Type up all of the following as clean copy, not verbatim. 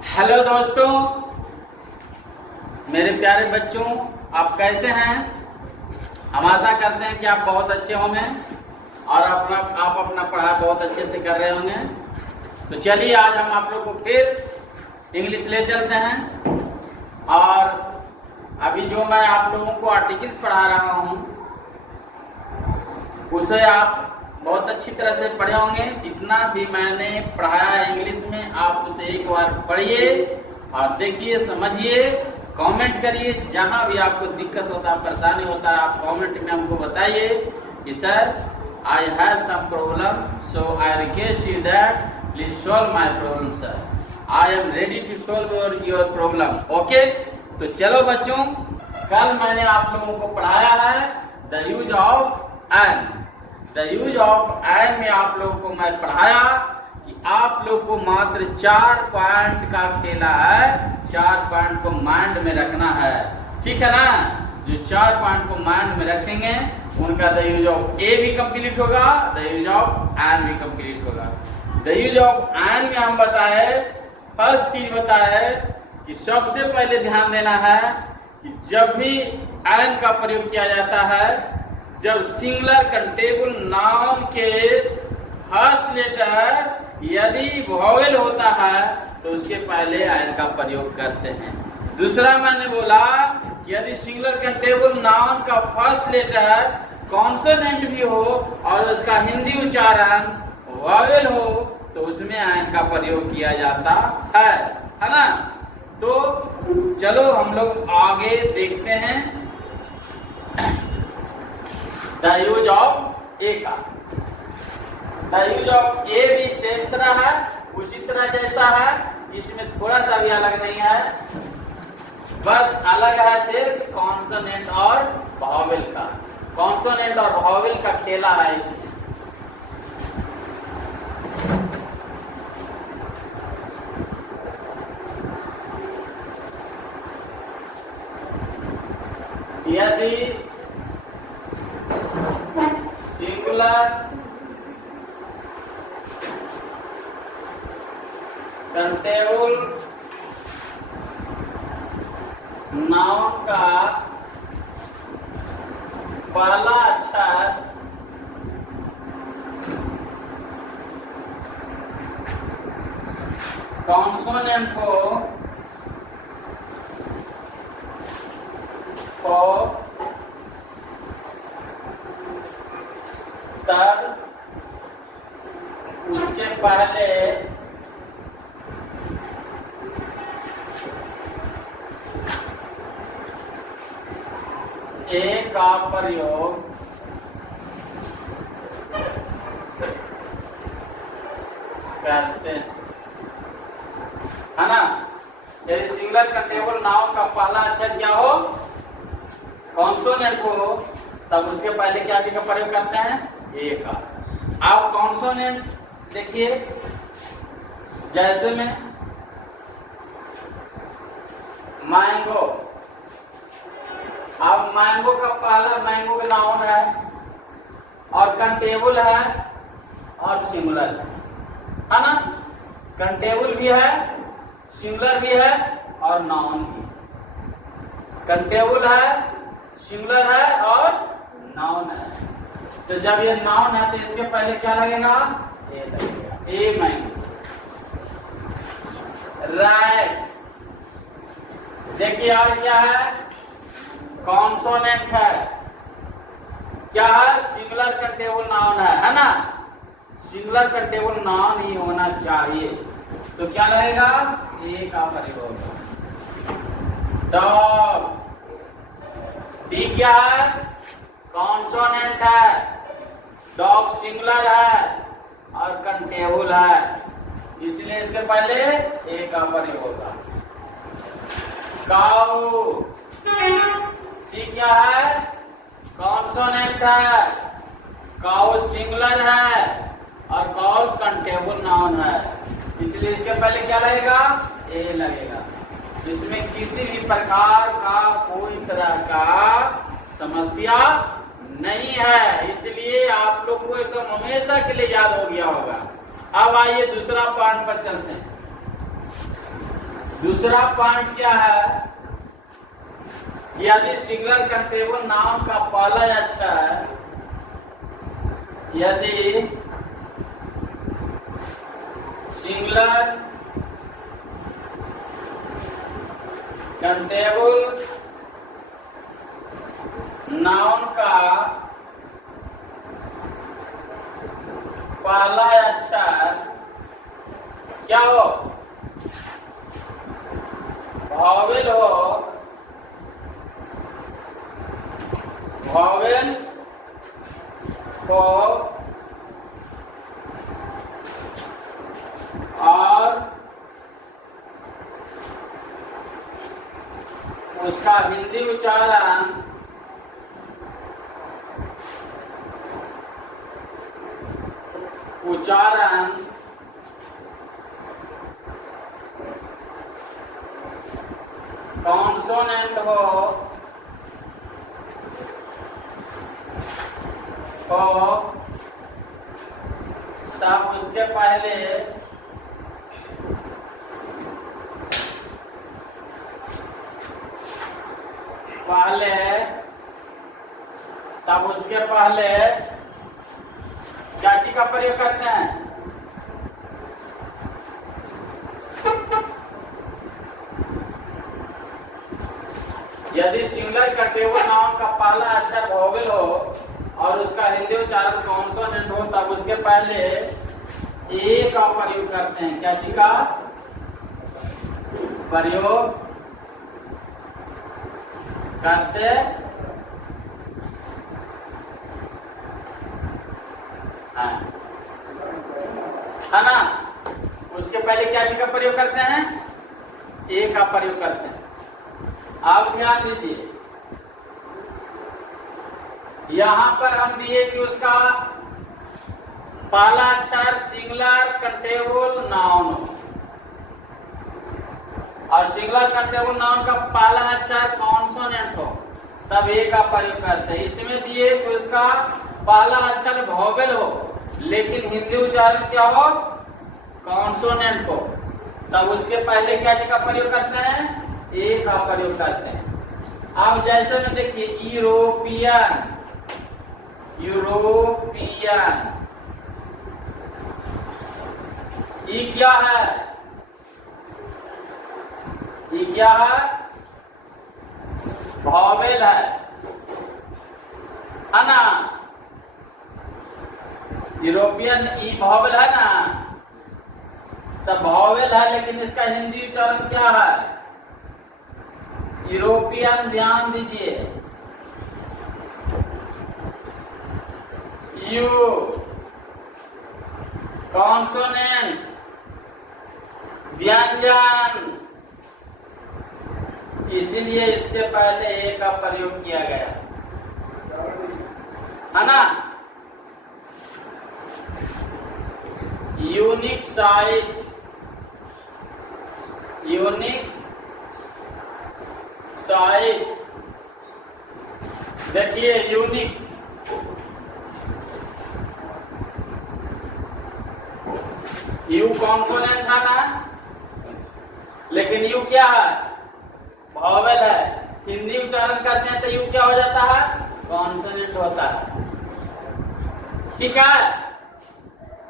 Hello दोस्तों, मेरे प्यारे बच्चों, आप कैसे हैं? हम आशा करते हैं कि आप बहुत अच्छे होंगे और आप अपना पढ़ाई बहुत अच्छे से कर रहे होंगे। तो चलिए आज हम आप लोग को फिर इंग्लिश ले चलते हैं। और अभी जो मैं आप लोगों को आर्टिकल्स पढ़ा रहा हूँ उसे आप बहुत अच्छी तरह से पढ़े होंगे। जितना भी मैंने पढ़ाया इंग्लिश में आप उसे एक बार पढ़िए और देखिए, समझिए, कमेंट करिए। जहां भी आपको दिक्कत होता है, परेशानी होता है, आप कमेंट में हमको बताइए कि sir I have some problem, so I request you that please solve my problem sir. I am ready to solve your problem. Okay, तो चलो बच्चों, कल मैंने आप लोगों को पढ़ाया है the use of an. The use of an में आप लोगों को मैं पढ़ाया कि आप लोग को मात्र 4 पॉइंट का खेला है। 4 पॉइंट को माइंड में रखना है, ठीक है ना? जो 4 पॉइंट को माइंड में रखेंगे उनका द यूज ऑफ ए भी कंप्लीट होगा, द यूज ऑफ एन भी कंप्लीट होगा। द यूज ऑफ एन में हम बताए, फर्स्ट चीज बताए कि सबसे पहले ध्यान देना है कि जब भी एन का प्रयोग किया जाता है, जब सिंगुलर कंटेबल नाउन के फर्स्ट लेटर यदि वॉवेल होता है तो उसके पहले एन का प्रयोग करते हैं। दूसरा मैंने बोला कि यदि सिंगुलर कंटेबल नाउन का फर्स्ट लेटर कॉन्सोनेंट भी हो और उसका हिंदी उच्चारण वॉवेल हो तो उसमें एन का प्रयोग किया जाता है ना? तो चलो हम लोग आगे देखते हैं द यूज ऑफ ए का। द यूज ऑफ ए भी सेम तरह है, उसी तरह जैसा है, इसमें थोड़ा सा भी अलग नहीं है, बस अलग है सिर्फ कॉन्सोनेंट और वॉवेल का। कॉन्सोनेंट और वॉवेल का खेला है इसमें। यदि सिंगुलर कंटेबल नाउन का पहला अक्षर कॉन्सोनेंट को तब उसके पहले ए का प्रयोग करते हैं, है ना? यदि सिंगुलर कंटेबल नाउन का पहला अक्षर क्या हो, कॉन्सोनेंट को, तब उसके पहले क्या चीज का प्रयोग करते हैं? ए का। आप कॉन्सोनेंट देखिए, जैसे में मैंगो। अब मैंगो का पहला मैंगो का नाउन है और कंटेबल है और सिंगुलर है ना? कंटेबल भी है, सिंगुलर भी है और नाउन भी। कंटेबल है, सिंगुलर है और नाउन है। तो जब ये नाउन है तो इसके पहले क्या लगेगा? ए लगेगा। A mango. राइट। देखिए और क्या है? कॉन्सोनेंट है। क्या है? सिंगुलर कंटेबल नाउन है ना? सिंगुलर कंटेबल नाउन ही होना चाहिए। तो क्या लगेगा? ए का प्रयोग। डॉग। डी क्या है? कॉन्सोनेंट है, डॉग सिंगुलर है और कंटेबल है, इसलिए इसके पहले ए का प्रयोग होगा। काऊ। सी क्या है? कॉन्सोनेंट है, काऊ सिंगुलर है और काऊ कंटेबल नाउन है, इसलिए इसके पहले क्या लगेगा? ए लगेगा। इसमें किसी भी प्रकार का कोई तरह का समस्या नहीं है, इसलिए आप लोग को एकदम हमेशा के लिए याद हो गया होगा। अब आइए दूसरा पॉइंट पर चलते हैं। दूसरा पॉइंट क्या है, यदि सिंगुलर कंट्रोलेबल नाउन का पहला अक्षर है, यदि सिंगुलर कंट्रोलेबल नाउन का पहला अक्षर क्या हो, वॉवेल हो, वॉवेल हो और उसका हिंदी उच्चारण कॉन्सोनेंट हो तब उसके पहले क्या चीज का प्रयोग करते हैं, यदि सिंगुलर कंट्रोलेबल नाउन का पहला अक्षर वॉवेल हो और उसका हिंदी उच्चारण कॉन्सोनेंट हो तब उसके पहले ए का प्रयोग करते हैं। क्या चीज का प्रयोग करते हैं, है ना। उसके पहले क्या चीज का प्रयोग करते हैं, ए का प्रयोग करते हैं। आप ध्यान दीजिए, यहां पर हम दिए कि उसका पहला अक्षर सिंगुलर कंट्रोलेबल नाउन हो और सिंगुलर कंट्रोलेबल नाउन का पहला अक्षर कॉन्सोनेंट हो तब ए का प्रयोग करते हैं। इसमें दिए कि उसका पहला अक्षर वॉवेल हो लेकिन हिंदी उच्चारण क्या हो, कॉन्सोनेंट हो, तब उसके पहले क्या चीज का प्रयोग करते हैं, ए का प्रयोग करते हैं। अब जैसे में देखिए यूरोपियन, यूरोपियन ये क्या है, ये क्या है, वॉवेल है ना। यूरोपियन ई वॉवेल है ना, तब वॉवेल है लेकिन इसका हिंदी उच्चारण क्या है, यूरोपियन। ध्यान दीजिए, यू कॉन्सोनेंट व्यंजन, इसीलिए इसके पहले ए का प्रयोग किया गया, है ना। यूनिक साइट, यूनिक साइट, देखिए यूनिक, यू कॉन्सोनेंट है ना, लेकिन यू क्या है, वॉवेल है। हिंदी उच्चारण करते हैं तो यू क्या हो जाता है, कॉन्सोनेंट होता है, ठीक है।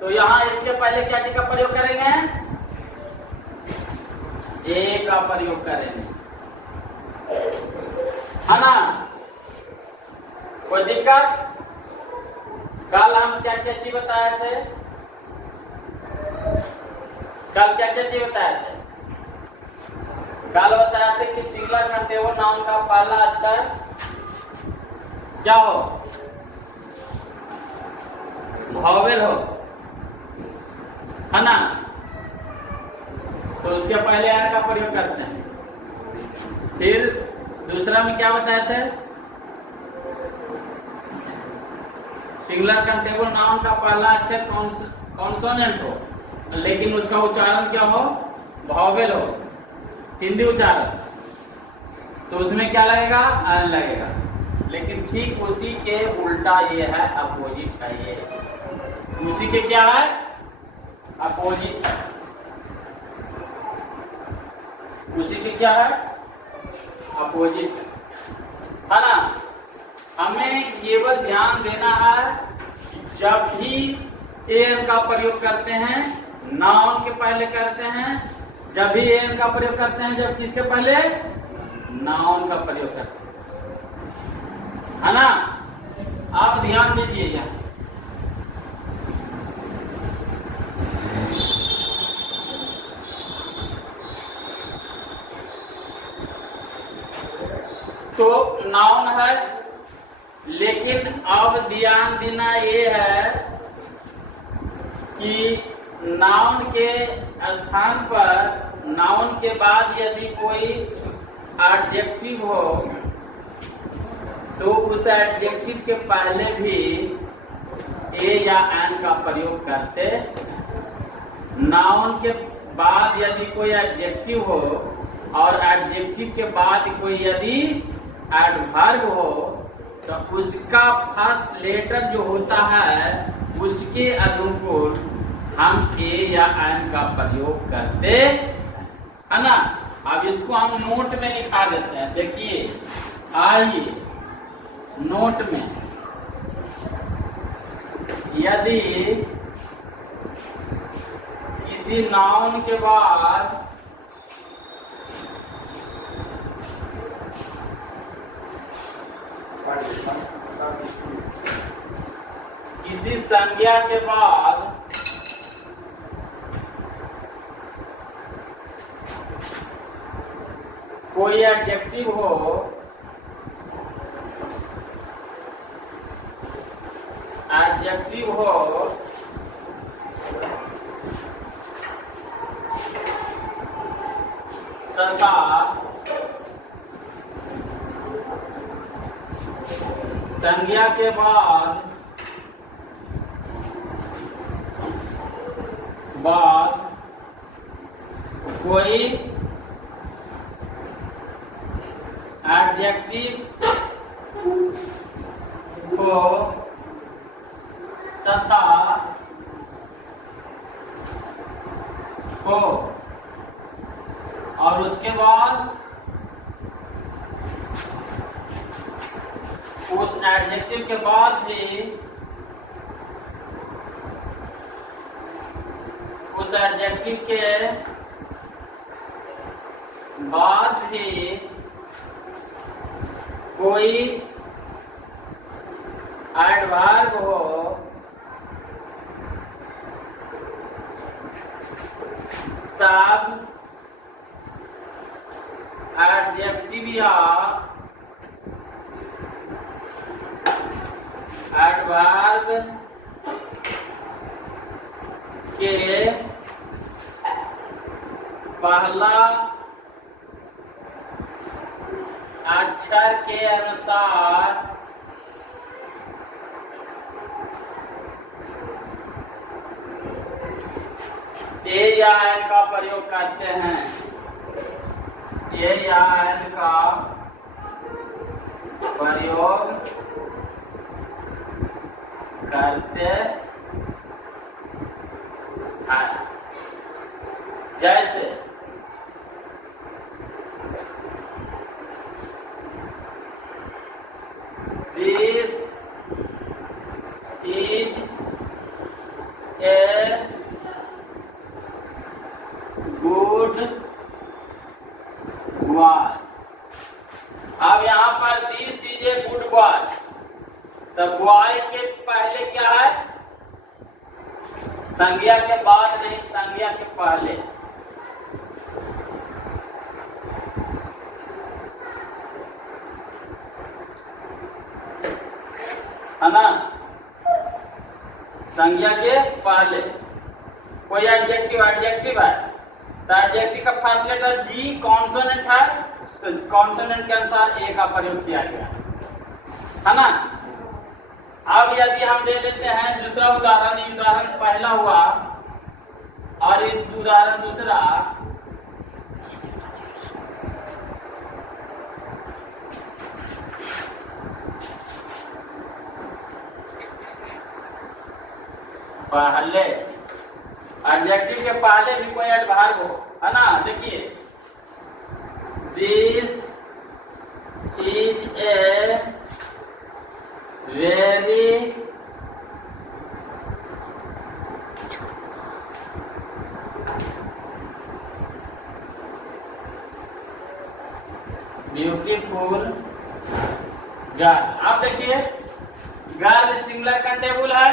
तो यहां इसके पहले क्या चीज का प्रयोग करेंगे, ए का प्रयोग करेंगे, है ना। कोई दिक्कत, कल हम क्या क्या चीज बताए थे, कल क्या क्या चीज बताए थे, कल बताया थे कि सिंगुलर कंट्रोलेबल नाउन का पहला अक्षर क्या हो, वॉवेल हो, है ना। तो उसके पहले आर का प्रयोग करते हैं। फिर दूसरा में क्या बताया थे, सिंगुलर कंट्रोलेबल नाउन का पहला अक्षर कॉन्सोनेंट हो लेकिन उसका उच्चारण क्या हो, वॉवेल हो, हिंदी उच्चारण, तो उसमें क्या लगेगा, अन लगेगा। लेकिन ठीक उसी के उल्टा ये है, अपोजिट है, ये उसी के क्या है, अपोजिट है। उसी की क्या है, अपोजिट है ना। हमें केवल ध्यान देना है कि जब भी एन का प्रयोग करते हैं नाउन के पहले करते हैं, जब भी एन का प्रयोग करते हैं जब किसके पहले, नाउन का प्रयोग करते हैं, है ना। आप ध्यान दीजिए यहाँ, तो नाउन है, लेकिन अब ध्यान देना ये है कि नाउन के स्थान पर, नाउन के बाद यदि कोई एडजेक्टिव हो तो उस एडजेक्टिव के पहले भी ए या एन का प्रयोग करते। नाउन के बाद यदि कोई एडजेक्टिव हो और एडजेक्टिव के बाद कोई यदि एडवर्ब हो तो उसका फर्स्ट लेटर जो होता है उसके अनुकूल हम ए या एन का प्रयोग करते, है ना। अब इसको हम नोट में लिखा देते हैं। देखिए आइए नोट में, यदि किसी नाउन के बाद किसी संज्ञा के बाद कोई एडजेक्टिव हो, एडजेक्टिव हो तथा संज्ञा के बाद कोई एडजेक्टिव हो तथा हो और उसके बाद उस एडजेक्टिव के बाद भी उस एडजेक्टिव के बाद भी कोई एडवर्ब हो तब एडजेक्टिव या एडवर्ब के पहला अक्षर के अनुसार ए या एन का प्रयोग करते हैं। ए या एन का प्रयोग करते हैं। जैसे this is a good boy. अब यहाँ पर this is a good boy, तो बॉय के पहले क्या है, संज्ञा के बाद नहीं, संज्ञा के पहले। है ना, संज्ञा के पहले कोई एडजेक्टिव है तो एडजेक्टिव का फर्स्ट लेटर जी कॉन्सोनेंट है, तो कॉन्सोनेंट के अनुसार ए का प्रयोग किया गया, है ना। अब यदि हम दे देते हैं दूसरा उदाहरण, ये उदाहरण पहला हुआ और ये उदाहरण दूसरा। पहले एडजेक्टिव के पहले भी कोई एडवर्ब हो, है ना। देखिए ब्यूटीफुल गर्ल। आप देखिए गर्ल सिंगुलर कंटेबल है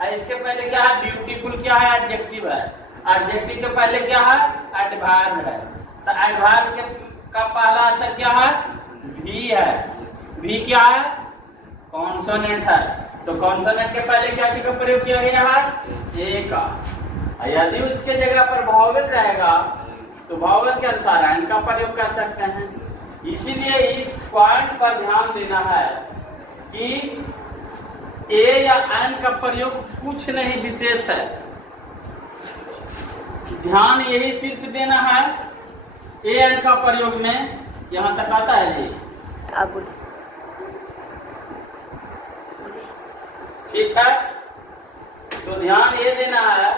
और इसके पहले क्या है, ब्यूटीफुल क्या है, एडजेक्टिव है। एडजेक्टिव के पहले क्या है, एडवर्ब है। तो एडवर्ब का पहला अक्षर क्या है, भी है। भी क्या है, कॉन्सोनेंट है। तो कॉन्सोनेंट के पहले क्या चीज का प्रयोग किया गया है, ए का। यदि उसके जगह पर वावेल रहेगा तो वावेल के अनुसार एन का प्रयोग कर सकते हैं। इसीलिए इस पॉइंट पर ध्यान देना है कि ए या एन का प्रयोग कुछ नहीं विशेष है, ध्यान यही सिर्फ देना है ए एन का प्रयोग में। यहां तक आता है जी, ठीक है। तो ध्यान ये देना है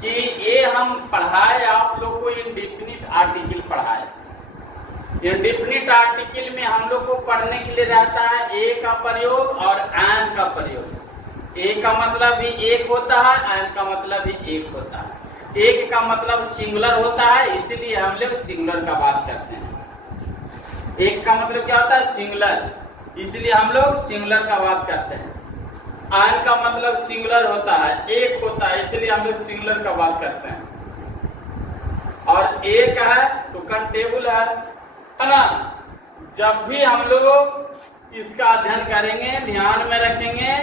कि ये हम पढ़ाए आप लोग को इंडेफिनिट आर्टिकल पढ़ाए। इंडेफिनिट आर्टिकल में हम लोग को पढ़ने के लिए रहता है ए का प्रयोग और एन का प्रयोग। ए का मतलब भी एक होता है, एन का मतलब भी एक होता है। एक का मतलब सिंगुलर होता है, इसीलिए हम लोग सिंगुलर का बात करते हैं। एक का मतलब क्या होता है, सिंगुलर, इसलिए हम लोग सिंगुलर का बात करते हैं। एन का मतलब सिंगुलर होता है, एक होता है, इसलिए हम लोग सिंगुलर का बात करते हैं। और एक है तो कंटेबल है ना। जब भी हम लोग इसका अध्ययन करेंगे ध्यान में रखेंगे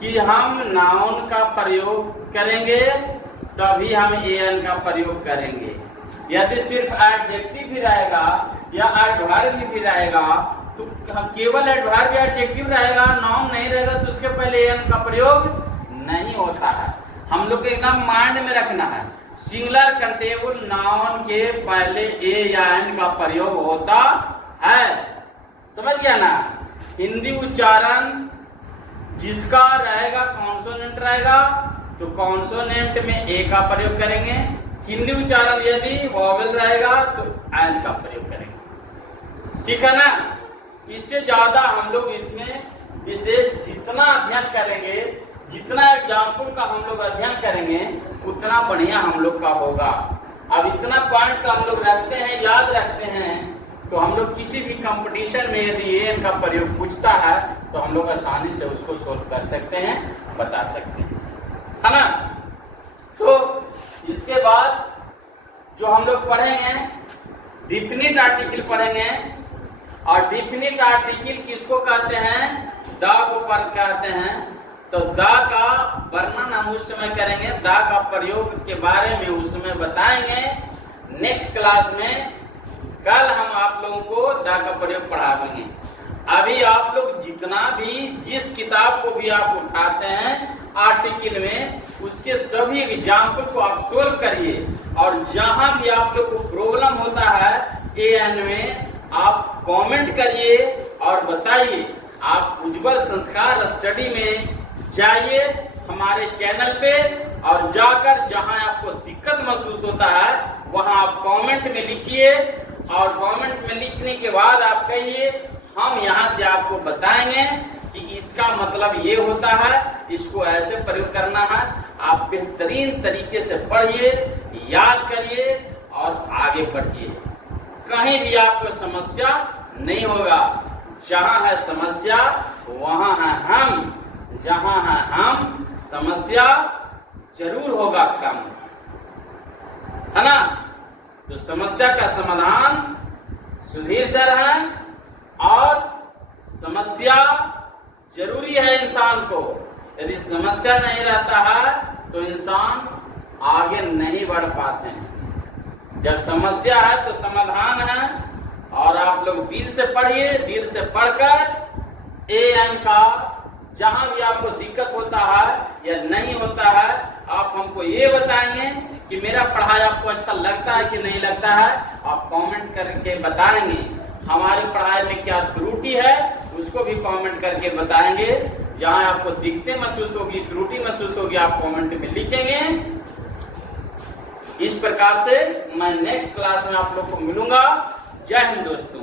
कि हम नाउन का प्रयोग करेंगे तभी हम एन का प्रयोग करेंगे। यदि सिर्फ एडजेक्टिव भी रहेगा या एडवर्ब भी रहेगा तो केवल एडवर्ब या एडजेक्टिव रहेगा, नाउन नहीं रहेगा तो उसके पहले एन का प्रयोग नहीं होता है। हम लोग को एकदम माइंड में रखना है, सिंगुलर कंटेबल नाउन के पहले ए या एन का प्रयोग होता है। समझ गया ना। हिंदी उच्चारण जिसका रहेगा कॉन्सोनेंट रहेगा तो कॉन्सोनेंट में ए का प्रयोग करेंगे। हिंदी उच्चारण यदि वॉवेल रहेगा तो एन का प्रयोग करेंगे, ठीक है ना। इससे ज्यादा हम लोग इसमें विशेष जितना अध्ययन करेंगे, जितना एग्जाम्पल का हम लोग अध्ययन करेंगे उतना बढ़िया हम लोग का होगा। अब इतना पॉइंट का हम लोग रखते हैं, याद रखते हैं, तो हम लोग किसी भी कंपटीशन में यदि एन का प्रयोग पूछता है तो हम लोग आसानी से उसको सोल्व कर सकते हैं, बता सकते हैं, है ना। तो इसके बाद जो हम लोग पढ़ेंगे डिफिनिट आर्टिकल पढ़ेंगे। और डिफिनिट आर्टिकल किसको कहते हैं, द को कहते हैं। तो द का वर्णन हम उस समय करेंगे, द का प्रयोग के बारे में उस समय बताएंगे नेक्स्ट क्लास में। कल हम आप लोगों को द का प्रयोग पढ़ाएंगे। अभी आप लोग जितना भी जिस किताब को भी आप उठाते हैं आर्टिकल में, उसके सभी एग्जाम्पल को आप सोल्व करिए। और जहां भी आप लोग को प्रॉब्लम होता है ए एन में, आप कमेंट करिए और बताइए। आप उज्जवल संस्कार स्टडी में जाइए हमारे चैनल पे, और जाकर जहां आपको दिक्कत महसूस होता है वहां आप कमेंट में लिखिए। और कमेंट में लिखने के बाद आप कहिए, हम यहां से आपको बताएंगे कि इसका मतलब ये होता है, इसको ऐसे प्रयोग करना है। आप बेहतरीन तरीके से पढ़िए, याद करिए और आगे बढ़िए। कहीं भी आपको समस्या नहीं होगा। जहां है समस्या वहां है हम, जहां है हम समस्या जरूर होगा कम, है ना। तो समस्या का समाधान सुधीर सर है, और समस्या जरूरी है इंसान को। यदि समस्या नहीं रहता है तो इंसान आगे नहीं बढ़ पाते हैं। जब समस्या है तो समाधान है। और आप लोग दिल से पढ़िए, दिल से पढ़कर ए एन का जहां भी आपको दिक्कत होता है या नहीं होता है, आप हमको ये बताएंगे कि मेरा पढ़ाई आपको अच्छा लगता है कि नहीं लगता है। आप कमेंट करके बताएंगे। हमारी पढ़ाई में क्या त्रुटि है उसको भी कमेंट करके बताएंगे। जहां आपको दिक्कतें महसूस होगी, त्रुटि महसूस होगी, आप कमेंट में लिखेंगे। इस प्रकार से मैं नेक्स्ट क्लास में आप लोग को मिलूंगा। जय हिंद दोस्तों।